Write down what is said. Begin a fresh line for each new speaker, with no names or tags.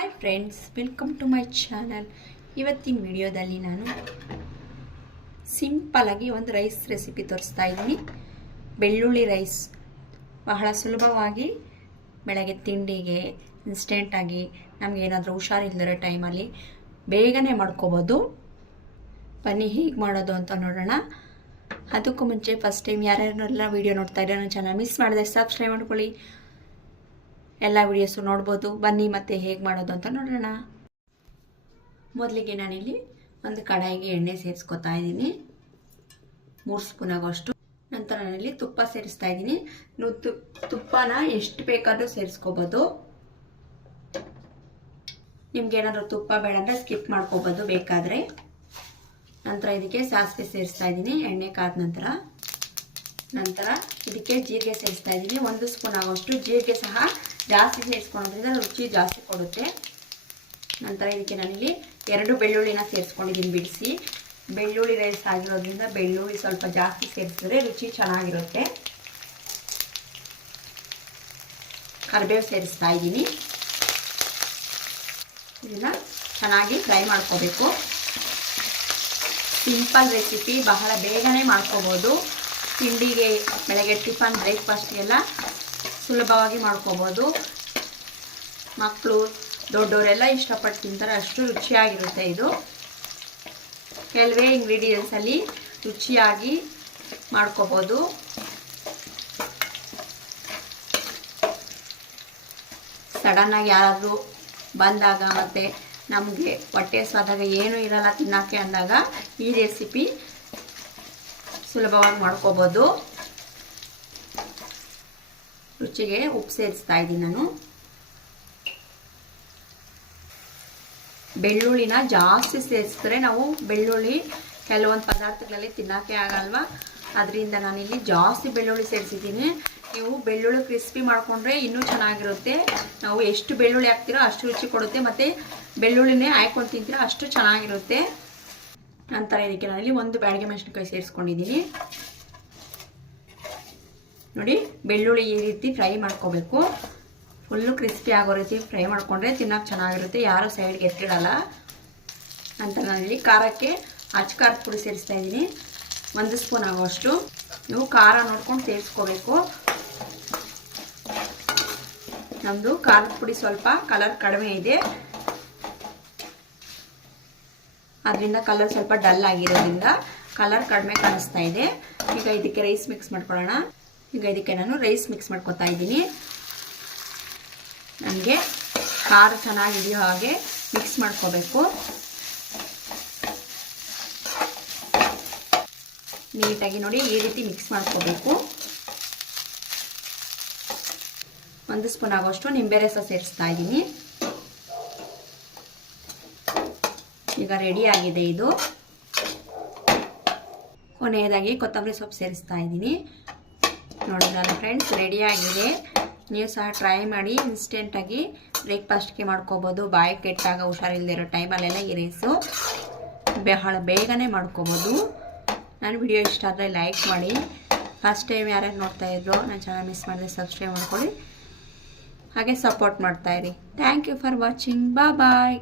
Hi friends welcome to my channel ಇವತ್ತಿನ ವಿಡಿಯೋದಲ್ಲಿ ನಾನು ಸಿಂಪಲಾಗಿ ಒಂದು ರೈಸ್ ರೆಸಿಪಿ ತೋರಿಸ್ತಾ ಇದ್ದೀನಿ. ಬೆಳ್ಳುಳ್ಳಿ ರೈಸ್ ಬಹಳ ಸುಲಭವಾಗಿ ಬೆಳಗ್ಗೆ ತಿಂಡಿಗೆ ಇನ್ಸ್ಟೆಂಟಾಗಿ ನಮ್ಗೆ ಏನಾದರೂ ಹುಷಾರಿಲ್ಲದಿರೋ ಟೈಮಲ್ಲಿ ಬೇಗನೆ ಮಾಡ್ಕೋಬೋದು. ಬನ್ನಿ ಹೇಗೆ ಮಾಡೋದು ಅಂತ ನೋಡೋಣ. ಅದಕ್ಕೂ ಮುಂಚೆ ಫಸ್ಟ್ ಟೈಮ್ ಯಾರ್ಯಾರೆಲ್ಲ ವೀಡಿಯೋ ನೋಡ್ತಾ ಇದ್ದಾರೆ ನನ್ನ ಚಾನಲ್ ಮಿಸ್ ಮಾಡಿದೆ ಸಬ್ಸ್ಕ್ರೈಬ್ ಮಾಡ್ಕೊಳ್ಳಿ. ಎಲ್ಲ ವಿಡಿಯೋಸು ನೋಡ್ಬೋದು. ಬನ್ನಿ ಮತ್ತೆ ಹೇಗೆ ಮಾಡೋದು ಅಂತ ನೋಡೋಣ. ಮೊದಲಿಗೆ ನಾನಿಲ್ಲಿ ಒಂದು ಕಡಾಯಿಗೆ ಎಣ್ಣೆ ಸೇರಿಸ್ಕೊತಾ ಇದ್ದೀನಿ. ಮೂರು ಸ್ಪೂನ್ ಆಗೋಷ್ಟು ನಂತರ ನಾನಿಲ್ಲಿ ತುಪ್ಪ ಸೇರಿಸ್ತಾ ಇದ್ದೀನಿ. ನೀವು ತುಪ್ಪನ ಎಷ್ಟು ಬೇಕಾದರೂ ಸೇರಿಸ್ಕೋಬೋದು. ನಿಮ್ಗೆ ಏನಾದರೂ ತುಪ್ಪ ಬೇಡ ಅಂದರೆ ಸ್ಕಿಪ್ ಮಾಡ್ಕೋಬೋದು ಬೇಕಾದರೆ. ನಂತರ ಇದಕ್ಕೆ ಸಾಸಿವೆ ಸೇರಿಸ್ತಾ ಇದ್ದೀನಿ, ಎಣ್ಣೆ ಕಾದ ನಂತರ. ನಂತರ ಇದಕ್ಕೆ ಜೀರಿಗೆ ಸೇರಿಸ್ತಾ ಇದ್ದೀನಿ. ಒಂದು ಸ್ಪೂನ್ ಆಗೋಷ್ಟು ಜೀರಿಗೆ ಸಹ ಜಾಸ್ತಿ ಸೇರಿಸ್ಕೊಳ್ಳೋದ್ರಿಂದ ರುಚಿ ಜಾಸ್ತಿ ಕೊಡುತ್ತೆ. ನಂತರ ಇದಕ್ಕೆ ನಾನಿಲ್ಲಿ ಎರಡು ಬೆಳ್ಳುಳ್ಳಿನ ಸೇರಿಸ್ಕೊಂಡಿದ್ದೀನಿ ಬಿಡಿಸಿ. ಬೆಳ್ಳುಳ್ಳಿ ರೈಸ್ ಆಗಿರೋದ್ರಿಂದ ಬೆಳ್ಳುಳ್ಳಿ ಸ್ವಲ್ಪ ಜಾಸ್ತಿ ಸೇರಿಸಿದ್ರೆ ರುಚಿ ಚೆನ್ನಾಗಿರುತ್ತೆ. ಕರಿಬೇವು ಸೇರಿಸ್ತಾ ಇದ್ದೀನಿ. ಇದನ್ನ ಚೆನ್ನಾಗಿ ಫ್ರೈ ಮಾಡ್ಕೋಬೇಕು. ಸಿಂಪಲ್ ರೆಸಿಪಿ, ಬಹಳ ಬೇಗನೆ ಮಾಡ್ಕೋಬೋದು. ತಿಂಡಿಗೆ, ಬೆಳಗ್ಗೆ ಟಿಫನ್ ಬ್ರೇಕ್ಫಾಸ್ಟ್ಗೆಲ್ಲ ಸುಲಭವಾಗಿ ಮಾಡ್ಕೋಬೋದು. ಮಕ್ಕಳು ದೊಡ್ಡವರೆಲ್ಲ ಇಷ್ಟಪಟ್ಟು ತಿಂತಾರೆ, ಅಷ್ಟು ರುಚಿಯಾಗಿರುತ್ತೆ ಇದು. ಕೆಲವೇ ಇಂಗ್ರೀಡಿಯೆಂಟ್ಸಲ್ಲಿ ರುಚಿಯಾಗಿ ಮಾಡ್ಕೋಬೋದು. ಸಡನ್ನಾಗಿ ಯಾರಾದರೂ ಬಂದಾಗ ಮತ್ತು ನಮಗೆ ಹೊಟ್ಟೆ ಸ್ವಾದಾಗ ಏನೂ ಇರಲ್ಲ ತಿನ್ನೋಕ್ಕೆ ಅಂದಾಗ ಈ ರೆಸಿಪಿ ಸುಲಭವಾಗಿ ಮಾಡ್ಕೋಬೋದು. ರುಚಿಗೆ ಉಪ್ಪು ಸೇರಿಸ್ತಾ ಇದ್ದೀನಿ ನಾನು. ಬೆಳ್ಳುಳ್ಳಿನ ಜಾಸ್ತಿ ಸೇರಿಸಿದ್ರೆ ನಾವು ಬೆಳ್ಳುಳ್ಳಿ ಕೆಲವೊಂದು ಪದಾರ್ಥಗಳಲ್ಲಿ ತಿನ್ನೋಕ್ಕೆ ಆಗಲ್ವ? ಅದರಿಂದ ನಾನಿಲ್ಲಿ ಜಾಸ್ತಿ ಬೆಳ್ಳುಳ್ಳಿ ಸೇರಿಸಿದ್ದೀನಿ. ನೀವು ಬೆಳ್ಳುಳ್ಳಿ ಕ್ರಿಸ್ಪಿ ಮಾಡಿಕೊಂಡ್ರೆ ಇನ್ನೂ ಚೆನ್ನಾಗಿರುತ್ತೆ. ನಾವು ಎಷ್ಟು ಬೆಳ್ಳುಳ್ಳಿ ಹಾಕ್ತೀರೋ ಅಷ್ಟು ರುಚಿ ಕೊಡುತ್ತೆ. ಮತ್ತು ಬೆಳ್ಳುಳ್ಳಿನೇ ಹಾಯ್ಕೊಂಡು ತಿಂತೀರೋ ಅಷ್ಟು ಚೆನ್ನಾಗಿರುತ್ತೆ. ನಂತರ ಇದಕ್ಕೆ ನಾನಿಲ್ಲಿ ಒಂದು ಬ್ಯಾಡಿಗೆ ಮೆಣಸಿನ್ಕಾಯಿ ಸೇರಿಸ್ಕೊಂಡಿದ್ದೀನಿ. ನೋಡಿ, ಬೆಳ್ಳುಳ್ಳಿ ಈ ರೀತಿ ಫ್ರೈ ಮಾಡ್ಕೋಬೇಕು. ಫುಲ್ಲು ಕ್ರಿಸ್ಪಿ ಆಗೋ ರೀತಿ ಫ್ರೈ ಮಾಡಿಕೊಂಡ್ರೆ ತಿನ್ನೋಕೆ ಚೆನ್ನಾಗಿರುತ್ತೆ. ಯಾರು ಸೈಡ್ಗೆ ಎತ್ತಿಡಲ್ಲ. ಅಂತ ನಾನಿಲ್ಲಿ ಖಾರಕ್ಕೆ ಅಚ್ಚ ಖಾರದ ಪುಡಿ ಸೇರಿಸ್ತಾ ಇದ್ದೀನಿ. ಒಂದು ಸ್ಪೂನ್ ಆಗೋಷ್ಟು ನೀವು ಖಾರ ನೋಡ್ಕೊಂಡು ಸೇರಿಸ್ಕೋಬೇಕು. ನಮ್ಮದು ಖಾರದ ಪುಡಿ ಸ್ವಲ್ಪ ಕಲರ್ ಕಡಿಮೆ ಇದೆ. ಅದರಿಂದ ಕಲರ್ ಸ್ವಲ್ಪ ಡಲ್ ಆಗಿರೋದ್ರಿಂದ ಕಲರ್ ಕಡಿಮೆ ಕಾಣಿಸ್ತಾ ಇದೆ. ಈಗ ಇದಕ್ಕೆ ರೈಸ್ ಮಿಕ್ಸ್ ಮಾಡ್ಕೊಳ್ಳೋಣ. ಈಗ ಇದಕ್ಕೆ ನಾನು ರೈಸ್ ಮಿಕ್ಸ್ ಮಾಡ್ಕೊತಾ ಇದ್ದೀನಿ. ನನಗೆ ಖಾರ ಚೆನ್ನಾಗಿದೆಯೋ ಹಾಗೆ ಮಿಕ್ಸ್ ಮಾಡ್ಕೋಬೇಕು. ನೀಟಾಗಿ ನೋಡಿ ಈ ರೀತಿ ಮಿಕ್ಸ್ ಮಾಡ್ಕೋಬೇಕು. ಒಂದು ಸ್ಪೂನ್ ಆಗೋಷ್ಟು ನಿಂಬೆ ರಸ ಸೇರಿಸ್ತಾ ಇದ್ದೀನಿ. ಈಗ ರೆಡಿ ಆಗಿದೆ ಇದು. ಕೊನೆಯದಾಗಿ ಕೊತ್ತಂಬರಿ ಸೊಪ್ಪು ಸೇರಿಸ್ತಾ ಇದ್ದೀನಿ. ನೋಡಿದ್ರಲ್ಲ ಫ್ರೆಂಡ್ಸ್ ರೆಡಿ ಆಗಿದೆ. ನೀವು ಸಹ ಟ್ರೈ ಮಾಡಿ ಇನ್ಸ್ಟೆಂಟಾಗಿ ಬ್ರೇಕ್ಫಾಸ್ಟ್ಗೆ ಮಾಡ್ಕೋಬೋದು. ಬಾಯಿ ಕೆಟ್ಟಾಗ ಹುಷಾರಿಲ್ಲದಿರೋ ಟೈಮಲ್ಲೆಲ್ಲ ಈ ರೈಸು ಬಹಳ ಬೇಗನೆ ಮಾಡ್ಕೋಬೋದು. ನಾನು ವಿಡಿಯೋ ಇಷ್ಟ ಆದರೆ ಲೈಕ್ ಮಾಡಿ. ಫಸ್ಟ್ ಟೈಮ್ ಯಾರ್ಯಾರು ನೋಡ್ತಾ ಇದ್ರು, ನನ್ನ ಚೆನ್ನಾಗಿ ಮಿಸ್ ಮಾಡಿದ್ರೆ ಸಬ್ಸ್ಕ್ರೈಬ್ ಮಾಡ್ಕೊಳ್ಳಿ. ಹಾಗೆ ಸಪೋರ್ಟ್ ಮಾಡ್ತಾಯಿರಿ ಥ್ಯಾಂಕ್ ಯು ಫಾರ್ ವಾಚಿಂಗ್ ಬಾ ಬಾಯ್